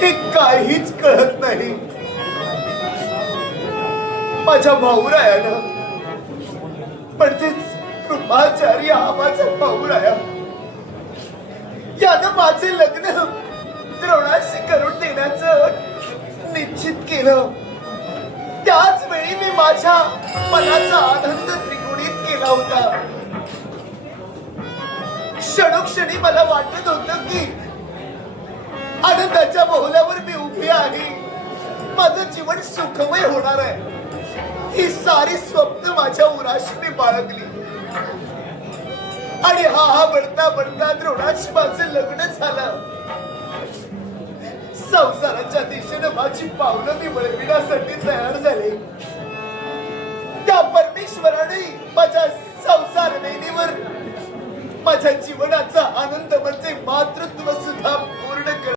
हे काहीच कळत नाही. माझ्या भाऊरायानं म्हणजेच कृपाचार्य हा माझा भाऊराया यानं माझे लग्न द्रोणाशी करून देण्याचं निश्चित केलं. त्याच वेळी मी माझ्या मनाचा आनंद त्रिगुणित केला होता. क्षणोक्षणी मला वाटत होतं की आनंदाच्या बोहल्यावर मी उभी आहे. माझं जीवन सुखमय होणार आहे. ही सारी स्वप्न माझ्या उराशीने बाळगली आणि हा बढ़ता बढ़ता द्रोणाशी माझं लग्न झालं. संसाराच्या दिशेने माझी पावलं मी वळविण्यासाठी तयार झाले. त्या परमेश्वराने माझ्या संसार नैनीवर माझ्या जीवनाचा आनंद म्हणजे मातृत्व सुद्धा पूर्ण